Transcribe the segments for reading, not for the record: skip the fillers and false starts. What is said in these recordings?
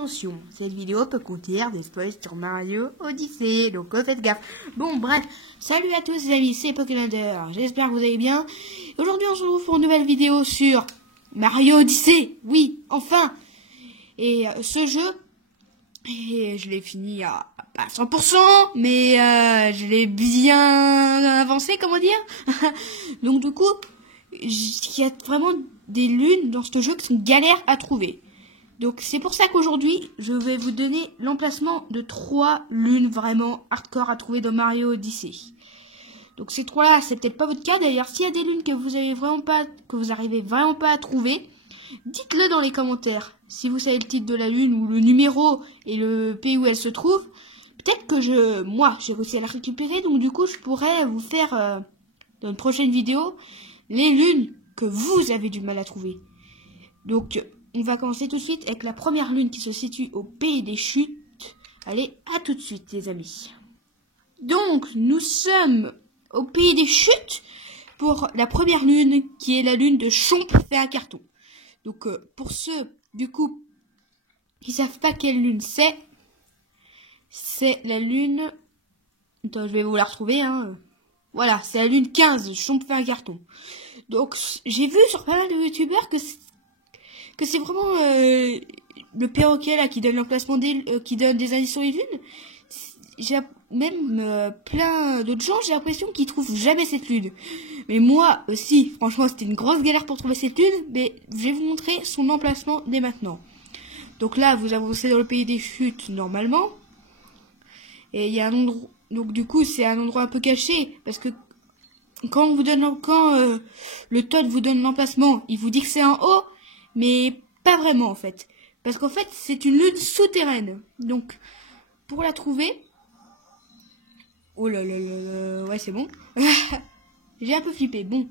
Attention, cette vidéo peut contenir des spoils sur Mario Odyssey, donc faites gaffe. Bon, bref, salut à tous les amis, c'est Pokélander, j'espère que vous allez bien. Aujourd'hui, on se retrouve pour une nouvelle vidéo sur Mario Odyssey, oui, enfin. Et ce jeu, je l'ai fini à pas 100%, mais je l'ai bien avancé, comment dire. Donc du coup, il y a vraiment des lunes dans ce jeu qui sont galères à trouver. Donc c'est pour ça qu'aujourd'hui, je vais vous donner l'emplacement de 3 lunes vraiment hardcore à trouver dans Mario Odyssey. Donc ces 3-là, c'est peut-être pas votre cas. D'ailleurs, s'il y a des lunes que vous arrivez vraiment pas à trouver, dites-le dans les commentaires. Si vous savez le titre de la lune ou le numéro et le pays où elle se trouve, peut-être que moi, j'ai réussi à la récupérer. Donc du coup, je pourrais vous faire dans une prochaine vidéo les lunes que vous avez du mal à trouver. Donc on va commencer tout de suite avec la première lune qui se situe au pays des chutes. Allez, à tout de suite les amis. Donc nous sommes au pays des chutes pour la première lune qui est la lune de Chomp fait un carton. Donc pour ceux du coup qui savent pas quelle lune c'est la lune... Attends, je vais vous la retrouver hein. Voilà, c'est la lune 15, Chomp fait un carton. Donc j'ai vu sur pas mal de youtubeurs que c'est vraiment le perroquet là qui donne l'emplacement qui donne des indices sur les lunes. J'ai même plein d'autres gens, j'ai l'impression qu'ils trouvent jamais cette lune. Mais moi aussi, franchement, c'était une grosse galère pour trouver cette lune, mais je vais vous montrer son emplacement dès maintenant. Donc là, vous avancez dans le pays des chutes normalement. Et il y a un endroit, donc du coup, c'est un endroit un peu caché parce que quand le Toad vous donne l'emplacement, il vous dit que c'est en haut, mais pas vraiment en fait. Parce qu'en fait, c'est une lune souterraine. Donc, pour la trouver... Oh là là là là... Ouais, c'est bon. J'ai un peu flippé. Bon,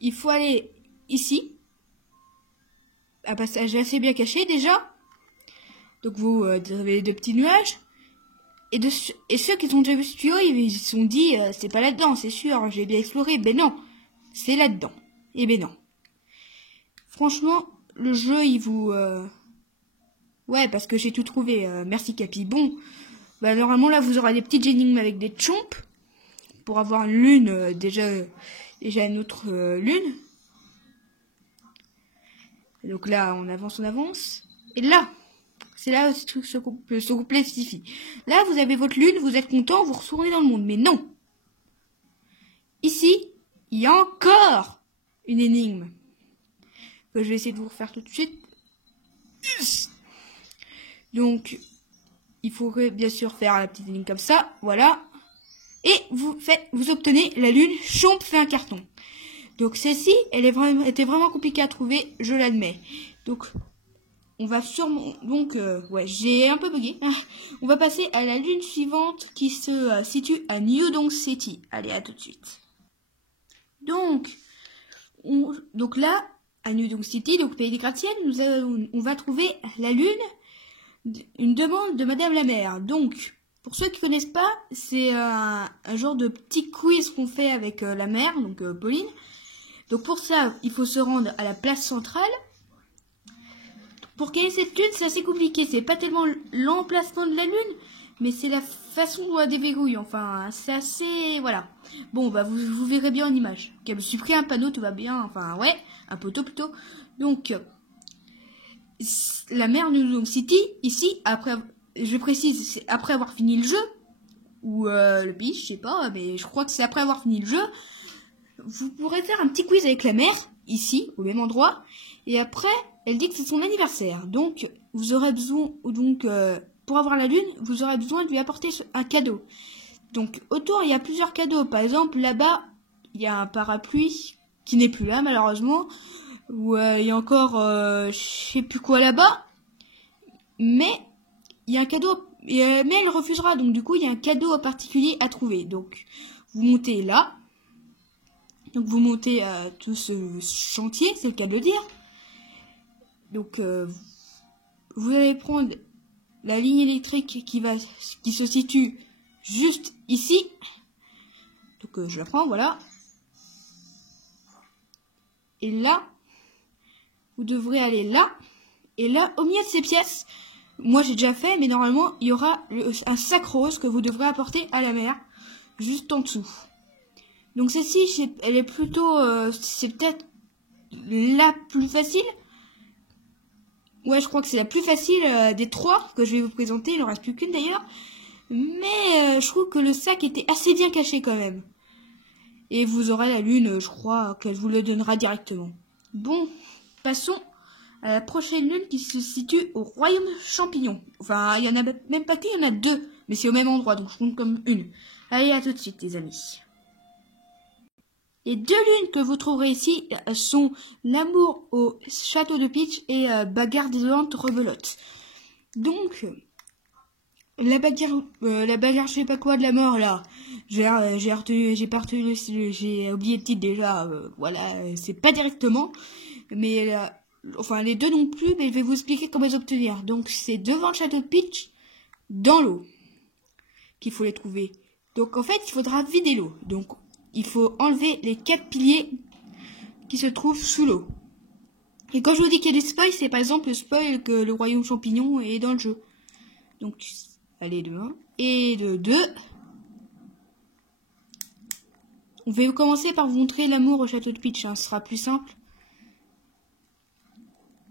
il faut aller ici. Un passage assez bien caché déjà. Donc vous avez deux petits nuages. Et ceux qui ont déjà vu ce tuyau, ils se sont dit, c'est pas là-dedans, c'est sûr, j'ai bien exploré. Ben non, c'est là-dedans. Et ben non. Franchement, le jeu, il vous... Ouais, parce que j'ai tout trouvé. Merci Capi. Bon, bah normalement là, vous aurez des petites énigmes avec des chomps pour avoir une lune, déjà une autre lune. Donc là, on avance. Et là, c'est là où tout se complexifie. Là, vous avez votre lune, vous êtes content, vous retournez dans le monde. Mais non. Ici, il y a encore une énigme que je vais essayer de vous refaire tout de suite. Donc, il faudrait bien sûr faire la petite ligne comme ça, voilà. Et vous obtenez la lune Chomp fait un carton. Donc celle-ci, était vraiment compliquée à trouver, je l'admets. Donc, on va sûrement... Donc, ouais, j'ai un peu bugué. On va passer à la lune suivante qui se situe à New Donk City. Allez, à tout de suite. Donc là, à New Donk City, donc pays des gratte-ciel, on va trouver la lune, une demande de Madame la Mère. Donc, pour ceux qui connaissent pas, c'est un genre de petit quiz qu'on fait avec la mère, donc Pauline. Donc pour ça, il faut se rendre à la place centrale. Pour gagner cette lune, c'est assez compliqué. C'est pas tellement l'emplacement de la lune, mais c'est la façon dont elle déverrouille. Enfin, c'est assez... Voilà. Bon, bah vous verrez bien en image. Ok, je me suis pris un panneau, tout va bien. Enfin, ouais, un poteau plutôt. Donc, la mère de New Donk City, ici, après... Je précise, c'est après avoir fini le jeu, ou le pays, je sais pas, mais je crois que c'est après avoir fini le jeu, vous pourrez faire un petit quiz avec la mère, ici, au même endroit, et après, elle dit que c'est son anniversaire, donc vous aurez besoin, pour avoir la lune, vous aurez besoin de lui apporter un cadeau. Donc autour, il y a plusieurs cadeaux, par exemple, là-bas, il y a un parapluie, qui n'est plus là, malheureusement, ou il y a encore, je sais plus quoi là-bas, mais... il y a un cadeau, mais elle refusera, donc du coup il y a un cadeau particulier à trouver. Donc vous montez là, donc vous montez tout ce chantier, c'est le cas de le dire. Donc vous allez prendre la ligne électrique qui se situe juste ici. Donc je la prends, voilà. Et là, vous devrez aller là, et là au milieu de ces pièces. moi j'ai déjà fait, mais normalement il y aura un sac rose que vous devrez apporter à la mer, juste en dessous. Donc celle-ci, elle est plutôt, c'est peut-être la plus facile. Ouais, je crois que c'est la plus facile des trois que je vais vous présenter. Il n'en reste plus qu'une d'ailleurs. Mais je trouve que le sac était assez bien caché quand même. Et vous aurez la lune, je crois, qu'elle vous le donnera directement. Bon, passons à la prochaine lune qui se situe au royaume champignon. Enfin, il y en a même pas qu'une, il y en a deux. Mais c'est au même endroit, donc je compte comme une. Allez, à tout de suite les amis. Les deux lunes que vous trouverez ici sont l'amour au château de Peach et bagarre désolante rebelote. Donc, la bagarre, je sais pas quoi de la mort là. J'ai pas retenu, j'ai oublié le titre déjà. Voilà, c'est pas directement, mais enfin les deux non plus. Mais je vais vous expliquer comment les obtenir. Donc, c'est devant le château de Peach, dans l'eau, qu'il faut les trouver. Donc, en fait, il faudra vider l'eau. Donc il faut enlever les 4 piliers qui se trouvent sous l'eau. Et quand je vous dis qu'il y a des spoils, c'est par exemple le spoil que le royaume champignon est dans le jeu. Donc, allez, de 1 et de 2. On va commencer par vous montrer l'amour au château de Peach, hein, ce sera plus simple.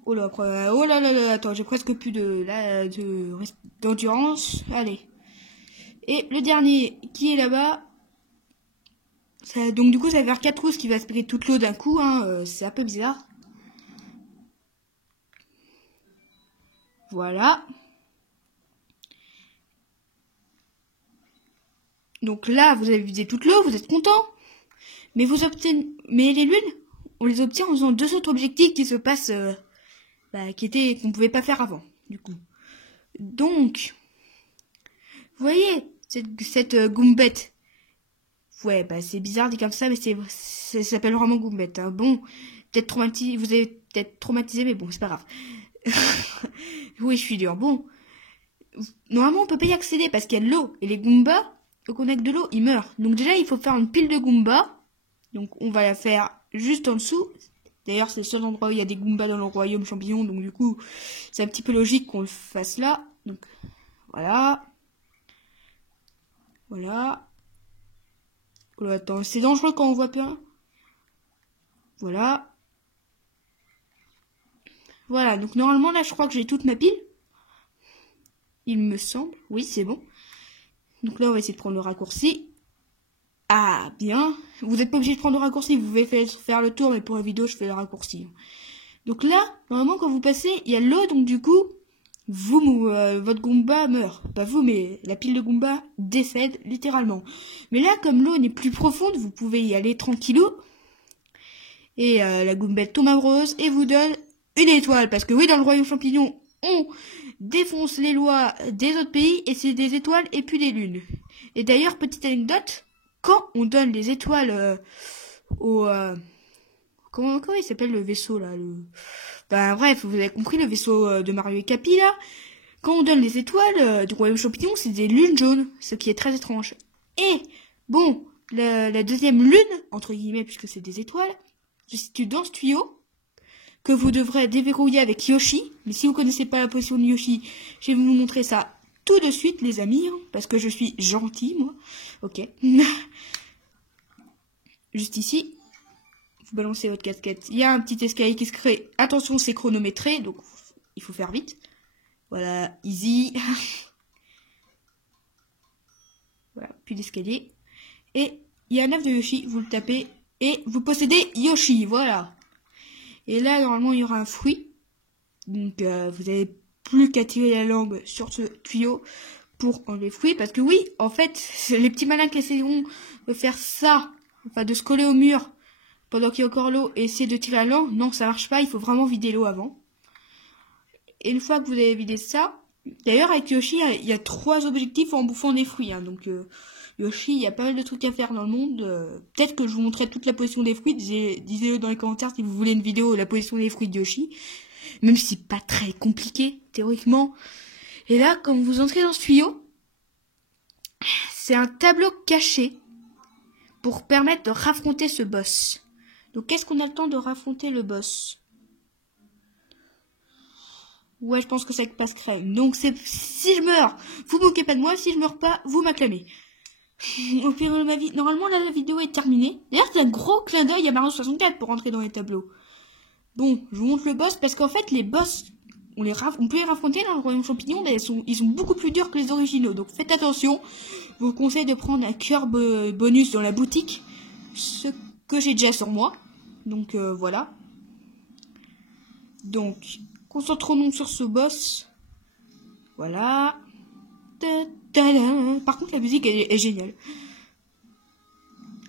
Oh là, attends, j'ai presque plus d'endurance. Allez. Et le dernier qui est là-bas. Donc du coup ça va faire 4 rousses qui va aspirer toute l'eau d'un coup, hein, c'est un peu bizarre. Voilà. Donc là vous avez vidé toute l'eau, vous êtes content. Mais les lunes, on les obtient en faisant 2 autres objectifs qui se passent, qu'on pouvait pas faire avant, du coup. Donc, vous voyez cette Goombette. Ouais, c'est bizarre dit comme ça, mais ça s'appelle vraiment Goombette. Hein. Bon, vous avez peut-être traumatisé, mais bon, c'est pas grave. Oui, je suis dur. Bon, normalement, on peut pas y accéder parce qu'il y a de l'eau. Et les Goombas, quand on a que de l'eau, ils meurent. Donc déjà, il faut faire une pile de Goombas. Donc on va la faire juste en dessous. D'ailleurs, c'est le seul endroit où il y a des Goombas dans le royaume champignon. Donc du coup, c'est un petit peu logique qu'on le fasse là. Donc, voilà. Voilà. Oh, attends, c'est dangereux quand on voit pas. Voilà. Voilà, donc normalement là je crois que j'ai toute ma pile. Il me semble. Oui, c'est bon. Donc là on va essayer de prendre le raccourci. Ah, bien. Vous n'êtes pas obligé de prendre le raccourci, vous pouvez faire le tour, mais pour la vidéo je fais le raccourci. Donc là, normalement quand vous passez, il y a l'eau, donc du coup, votre Goomba meurt. Pas vous, mais la pile de Goomba décède littéralement. Mais là, comme l'eau n'est plus profonde, vous pouvez y aller tranquillou. Et la Goombette tombe amoureuse et vous donne une étoile. Parce que oui, dans le royaume champignon, on défonce les lois des autres pays et c'est des étoiles et puis des lunes. Et d'ailleurs, petite anecdote, quand on donne les étoiles comment il s'appelle le vaisseau là bref, vous avez compris, le vaisseau de Mario et Capi là. Quand on donne les étoiles du royaume champignon, c'est des lunes jaunes, ce qui est très étrange. Et bon, la deuxième lune, entre guillemets, puisque c'est des étoiles, se situe dans ce tuyau que vous devrez déverrouiller avec Yoshi. Mais si vous connaissez pas la potion de Yoshi, je vais vous montrer ça tout de suite, les amis, hein, parce que je suis gentil, moi. Ok. Juste ici, vous balancez votre casquette. Il y a un petit escalier qui se crée. Attention, c'est chronométré, donc il faut faire vite. Voilà, easy. Voilà, puis l'escalier. Et il y a un œuf de Yoshi, vous le tapez et vous possédez Yoshi, voilà. Et là, normalement, il y aura un fruit. Donc, vous n'avez plus qu'à tirer la langue sur ce tuyau pour enlever le fruit. Parce que oui, en fait, les petits malins qui essaieront de faire ça, enfin de se coller au mur pendant qu'il y a encore l'eau et essayer de tirer la langue, non, ça marche pas, il faut vraiment vider l'eau avant. Et une fois que vous avez vidé ça, d'ailleurs, avec Yoshi, il y a 3 objectifs en bouffant des fruits. Hein, donc, Yoshi, il y a pas mal de trucs à faire dans le monde. Peut-être que je vous montrerai toute la position des fruits. Disez-le dans les commentaires si vous voulez une vidéo de la position des fruits de Yoshi. Même si c'est pas très compliqué, théoriquement. Et là, quand vous entrez dans ce tuyau, c'est un tableau caché pour permettre de raffronter ce boss. Donc, qu'est-ce qu'on a le temps de raffronter le boss? Ouais, je pense que ça passe crème. Donc, si je meurs, vous moquez pas de moi. Si je meurs pas, vous m'acclamez. Au pire de ma vie. Normalement, là, la vidéo est terminée. D'ailleurs, c'est un gros clin d'œil à Mario 64 pour rentrer dans les tableaux. Bon, je vous montre le boss parce qu'en fait, les boss, on peut les raffronter dans le royaume champignon, mais ils sont beaucoup plus durs que les originaux. Donc, faites attention. Je vous conseille de prendre un cœur bonus dans la boutique. Ce que j'ai déjà sur moi. Donc, voilà. Donc, concentrons-nous sur ce boss. Voilà. Par contre, la musique est géniale.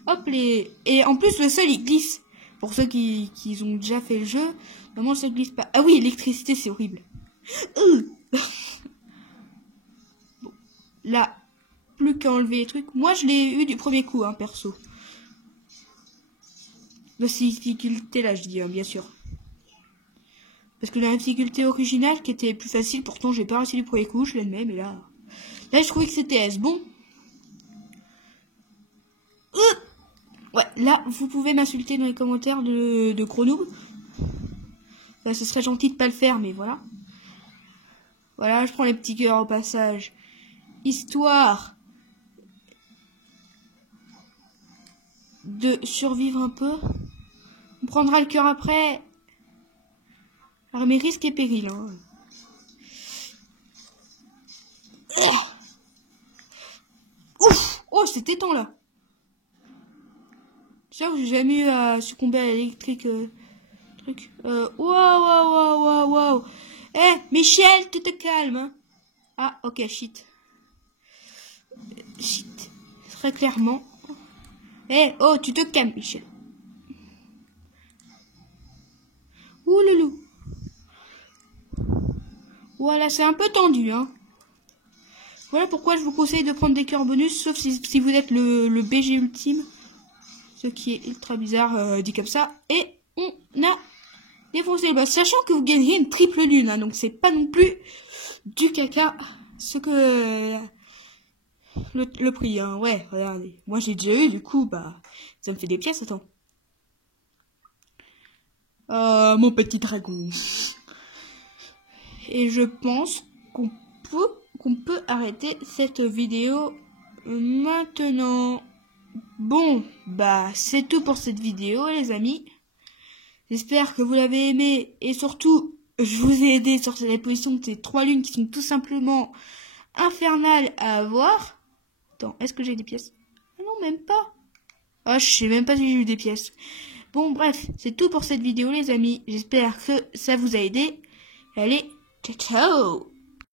Hop, et en plus, le sol, il glisse. Pour ceux qui ont déjà fait le jeu, normalement, ça glisse pas. Ah oui, l'électricité, c'est horrible. Bon, là, plus qu'à enlever les trucs. Moi, je l'ai eu du premier coup, hein, perso. De cette difficulté-là, je dis, hein, bien sûr. Parce que dans la difficulté originale, qui était plus facile, pourtant, j'ai pas réussi du premier coup, je l'admets, mais là... Là, je trouvais que c'était bon. Ouais, là, vous pouvez m'insulter dans les commentaires de Chronoob. Là, ce serait gentil de pas le faire, mais voilà. Voilà, je prends les petits cœurs au passage. Histoire de survivre un peu. On prendra le cœur après. Alors, mes risques et périls, hein. Ouf! Oh, c'était temps, là. J'avoue, j'ai jamais eu à succomber à l'électrique truc. Wow. Eh, Michel, tu te calmes, hein. Ah, ok, shit. Shit. Très clairement. Eh, oh, tu te calmes, Michel. Ouh, le loup. Voilà, c'est un peu tendu, hein. Voilà pourquoi je vous conseille de prendre des cœurs bonus, sauf si vous êtes le BG ultime. Ce qui est ultra bizarre dit comme ça. Et on a défoncé le boss. Sachant que vous gagneriez une triple lune. Hein, donc c'est pas non plus du caca. Ce que... le prix. Hein, ouais, regardez. Moi j'ai déjà eu. Du coup, bah... ça me fait des pièces, attends. Mon petit dragon. Et je pense qu'on peut arrêter cette vidéo maintenant. Bon, bah, c'est tout pour cette vidéo, les amis. J'espère que vous l'avez aimé. Et surtout, je vous ai aidé sur cette position de ces 3 lunes qui sont tout simplement infernales à avoir. Attends, est-ce que j'ai des pièces? Ah non, même pas. Ah, je sais même pas si j'ai eu des pièces. Bon, bref, c'est tout pour cette vidéo, les amis. J'espère que ça vous a aidé. Allez, ciao ciao!